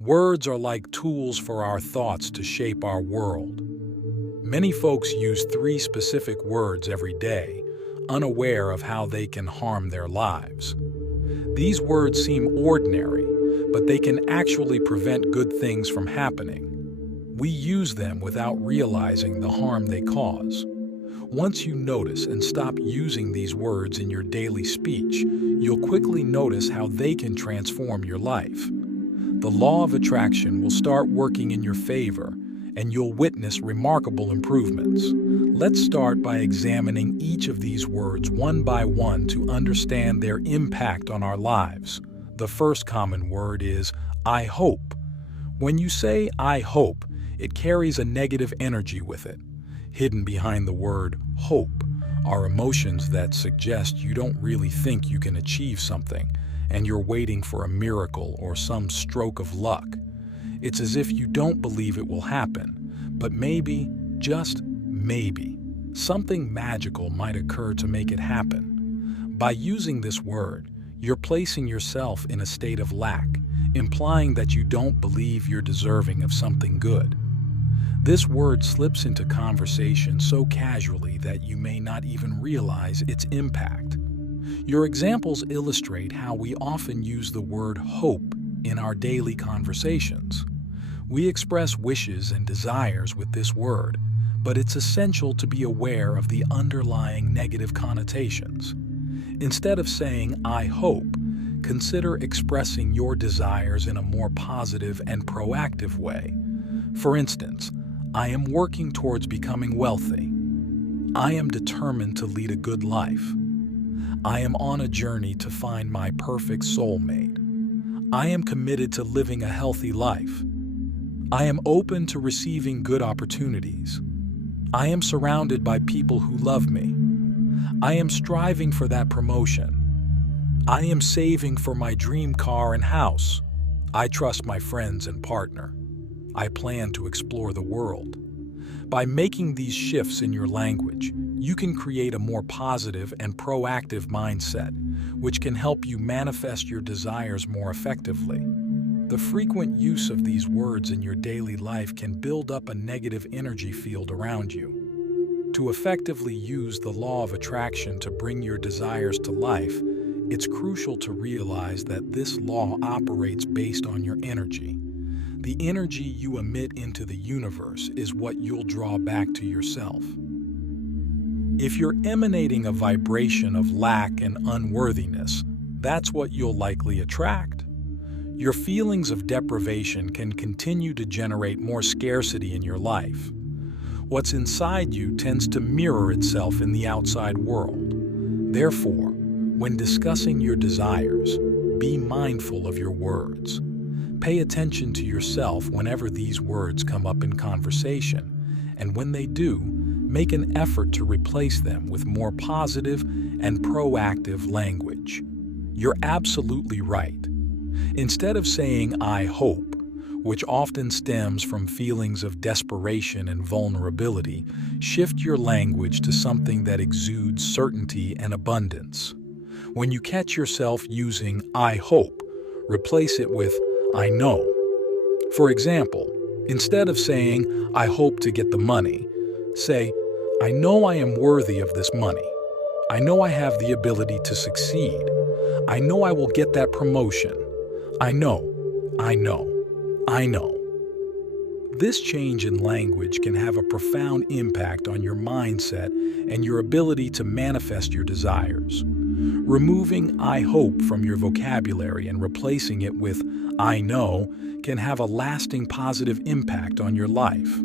Words are like tools for our thoughts to shape our world. Many folks use three specific words every day, unaware of how they can harm their lives. These words seem ordinary, but they can actually prevent good things from happening. We use them without realizing the harm they cause. Once you notice and stop using these words in your daily speech, you'll quickly notice how they can transform your life. The law of attraction will start working in your favor, and you'll witness remarkable improvements. Let's start by examining each of these words one by one to understand their impact on our lives. The first common word is I hope. When you say I hope, it carries a negative energy with it. Hidden behind the word hope are emotions that suggest you don't really think you can achieve something, and you're waiting for a miracle or some stroke of luck. It's as if you don't believe it will happen, but maybe, just maybe, something magical might occur to make it happen. By using this word, you're placing yourself in a state of lack, implying that you don't believe you're deserving of something good. This word slips into conversation so casually that you may not even realize its impact. Your examples illustrate how we often use the word hope in our daily conversations. We express wishes and desires with this word, but it's essential to be aware of the underlying negative connotations. Instead of saying, I hope, consider expressing your desires in a more positive and proactive way. For instance, I am working towards becoming wealthy. I am determined to lead a good life. I am on a journey to find my perfect soulmate. I am committed to living a healthy life. I am open to receiving good opportunities. I am surrounded by people who love me. I am striving for that promotion. I am saving for my dream car and house. I trust my friends and partner. I plan to explore the world. By making these shifts in your language, you can create a more positive and proactive mindset, which can help you manifest your desires more effectively. The frequent use of these words in your daily life can build up a negative energy field around you. To effectively use the law of attraction to bring your desires to life, it's crucial to realize that this law operates based on your energy. The energy you emit into the universe is what you'll draw back to yourself. If you're emanating a vibration of lack and unworthiness, that's what you'll likely attract. Your feelings of deprivation can continue to generate more scarcity in your life. What's inside you tends to mirror itself in the outside world. Therefore, when discussing your desires, be mindful of your words. Pay attention to yourself whenever these words come up in conversation, and when they do, make an effort to replace them with more positive and proactive language. You're absolutely right. Instead of saying, I hope, which often stems from feelings of desperation and vulnerability, shift your language to something that exudes certainty and abundance. When you catch yourself using, I hope, replace it with, I know. For example, instead of saying, I hope to get the money, say, I know I am worthy of this money. I know I have the ability to succeed. I know I will get that promotion. I know, I know, I know. This change in language can have a profound impact on your mindset and your ability to manifest your desires. Removing I hope from your vocabulary and replacing it with I know can have a lasting positive impact on your life.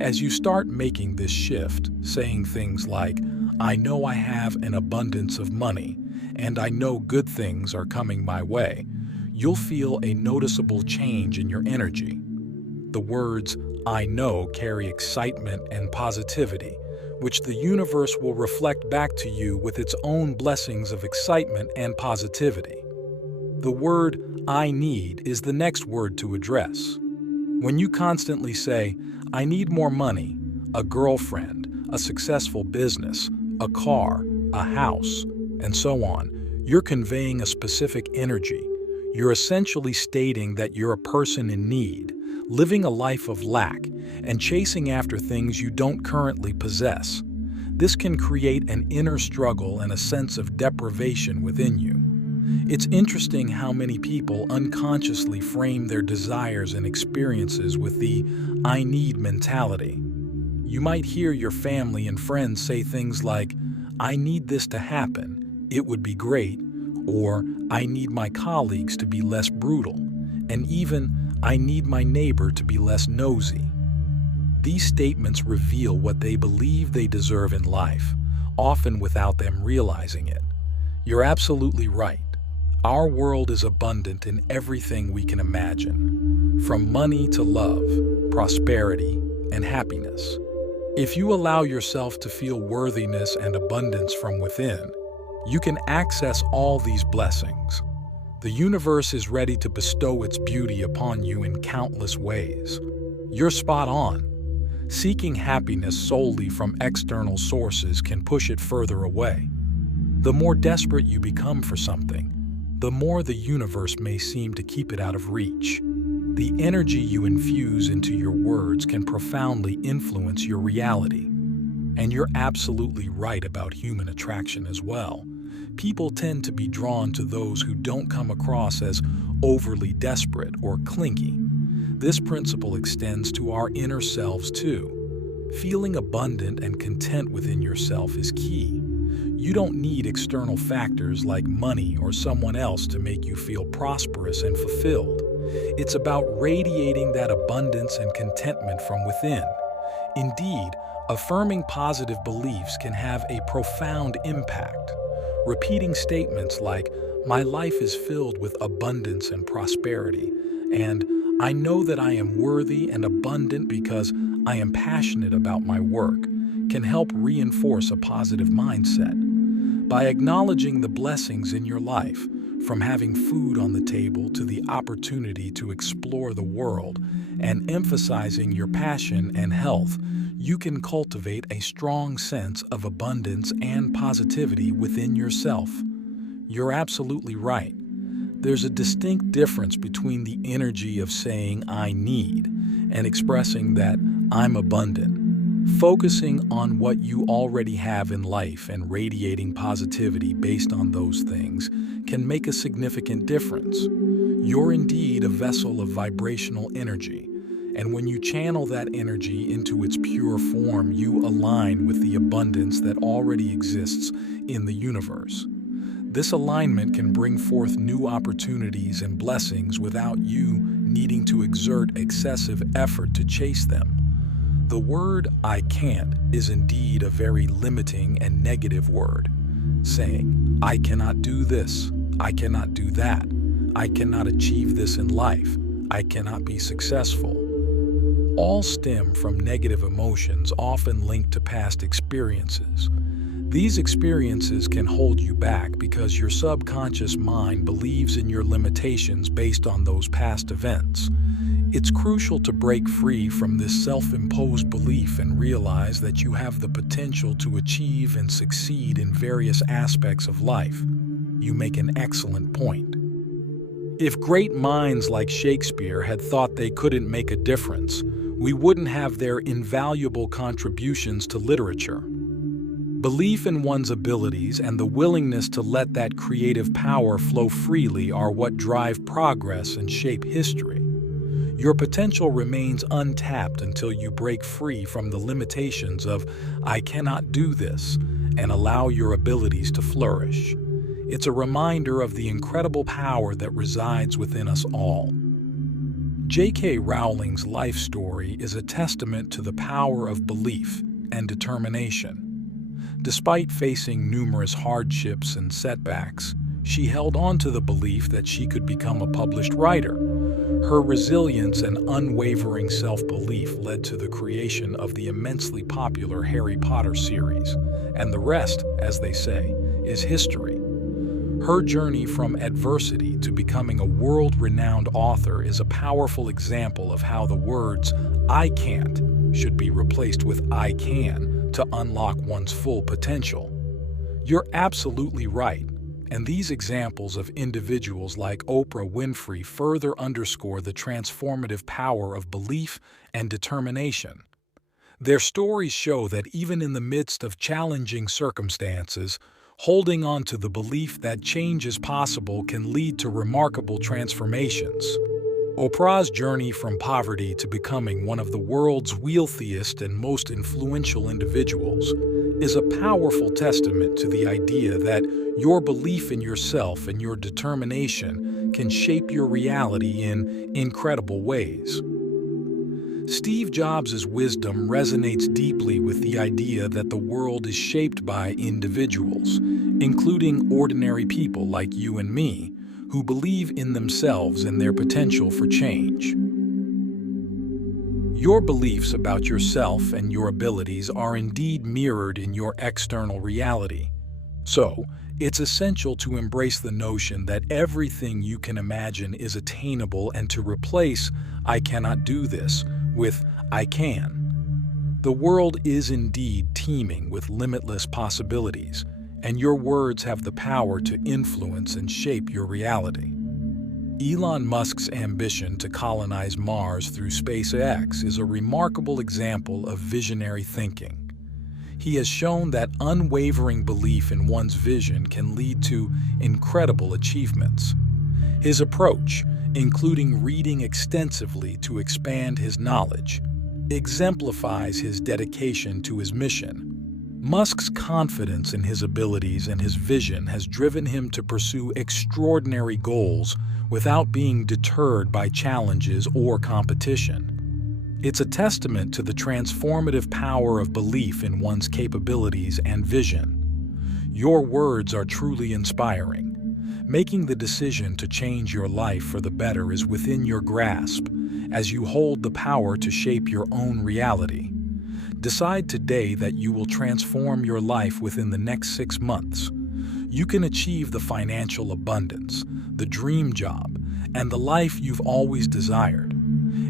As you start making this shift, saying things like, I know I have an abundance of money, and I know good things are coming my way, you'll feel a noticeable change in your energy. The words, I know, carry excitement and positivity, which the universe will reflect back to you with its own blessings of excitement and positivity. The word, I need, is the next word to address. When you constantly say, I need more money, a girlfriend, a successful business, a car, a house, and so on, you're conveying a specific energy. You're essentially stating that you're a person in need, living a life of lack, and chasing after things you don't currently possess. This can create an inner struggle and a sense of deprivation within you. It's interesting how many people unconsciously frame their desires and experiences with the "I need" mentality. You might hear your family and friends say things like, "I need this to happen, it would be great," or "I need my colleagues to be less brutal," and even "I need my neighbor to be less nosy." These statements reveal what they believe they deserve in life, often without them realizing it. You're absolutely right. Our world is abundant in everything we can imagine, from money to love, prosperity, and happiness. If you allow yourself to feel worthiness and abundance from within, you can access all these blessings. The universe is ready to bestow its beauty upon you in countless ways. You're spot on. Seeking happiness solely from external sources can push it further away. The more desperate you become for something, the more the universe may seem to keep it out of reach. The energy you infuse into your words can profoundly influence your reality. And you're absolutely right about human attraction as well. People tend to be drawn to those who don't come across as overly desperate or clingy. This principle extends to our inner selves too. Feeling abundant and content within yourself is key. You don't need external factors like money or someone else to make you feel prosperous and fulfilled. It's about radiating that abundance and contentment from within. Indeed, affirming positive beliefs can have a profound impact. Repeating statements like, "My life is filled with abundance and prosperity," and "I know that I am worthy and abundant because I am passionate about my work," can help reinforce a positive mindset. By acknowledging the blessings in your life, from having food on the table to the opportunity to explore the world, and emphasizing your passion and health, you can cultivate a strong sense of abundance and positivity within yourself. You're absolutely right. There's a distinct difference between the energy of saying "I need" and expressing that "I'm abundant." Focusing on what you already have in life and radiating positivity based on those things can make a significant difference. You're indeed a vessel of vibrational energy, and when you channel that energy into its pure form, you align with the abundance that already exists in the universe. This alignment can bring forth new opportunities and blessings without you needing to exert excessive effort to chase them. The word "I can't" is indeed a very limiting and negative word. Saying, "I cannot do this, I cannot do that, I cannot achieve this in life, I cannot be successful," all stem from negative emotions often linked to past experiences. These experiences can hold you back because your subconscious mind believes in your limitations based on those past events. It's crucial to break free from this self-imposed belief and realize that you have the potential to achieve and succeed in various aspects of life. You make an excellent point. If great minds like Shakespeare had thought they couldn't make a difference, we wouldn't have their invaluable contributions to literature. Belief in one's abilities and the willingness to let that creative power flow freely are what drive progress and shape history. Your potential remains untapped until you break free from the limitations of "I cannot do this" and allow your abilities to flourish. It's a reminder of the incredible power that resides within us all. J.K. Rowling's life story is a testament to the power of belief and determination. Despite facing numerous hardships and setbacks, she held on to the belief that she could become a published writer. Her resilience and unwavering self-belief led to the creation of the immensely popular Harry Potter series, and the rest, as they say, is history. Her journey from adversity to becoming a world-renowned author is a powerful example of how the words "I can't" should be replaced with "I can" to unlock one's full potential. You're absolutely right. And these examples of individuals like Oprah Winfrey further underscore the transformative power of belief and determination. Their stories show that even in the midst of challenging circumstances, holding on to the belief that change is possible can lead to remarkable transformations. Oprah's journey from poverty to becoming one of the world's wealthiest and most influential individuals is a powerful testament to the idea that your belief in yourself and your determination can shape your reality in incredible ways. Steve Jobs' wisdom resonates deeply with the idea that the world is shaped by individuals, including ordinary people like you and me, who believe in themselves and their potential for change. Your beliefs about yourself and your abilities are indeed mirrored in your external reality. So, it's essential to embrace the notion that everything you can imagine is attainable and to replace "I cannot do this" with "I can." The world is indeed teeming with limitless possibilities, and your words have the power to influence and shape your reality. Elon Musk's ambition to colonize Mars through SpaceX is a remarkable example of visionary thinking. He has shown that unwavering belief in one's vision can lead to incredible achievements. His approach, including reading extensively to expand his knowledge, exemplifies his dedication to his mission. Musk's confidence in his abilities and his vision has driven him to pursue extraordinary goals without being deterred by challenges or competition. It's a testament to the transformative power of belief in one's capabilities and vision. Your words are truly inspiring. Making the decision to change your life for the better is within your grasp, as you hold the power to shape your own reality. Decide today that you will transform your life within the next 6 months. You can achieve the financial abundance, the dream job, and the life you've always desired.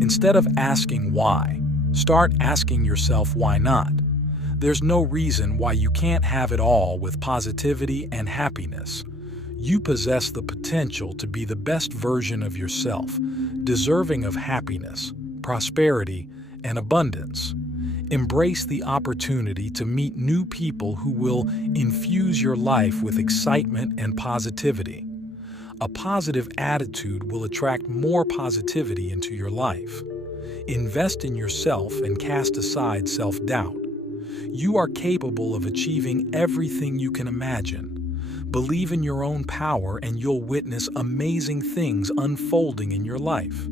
Instead of asking why, start asking yourself why not. There's no reason why you can't have it all with positivity and happiness. You possess the potential to be the best version of yourself, deserving of happiness, prosperity, and abundance. Embrace the opportunity to meet new people who will infuse your life with excitement and positivity. A positive attitude will attract more positivity into your life. Invest in yourself and cast aside self-doubt. You are capable of achieving everything you can imagine. Believe in your own power and you'll witness amazing things unfolding in your life.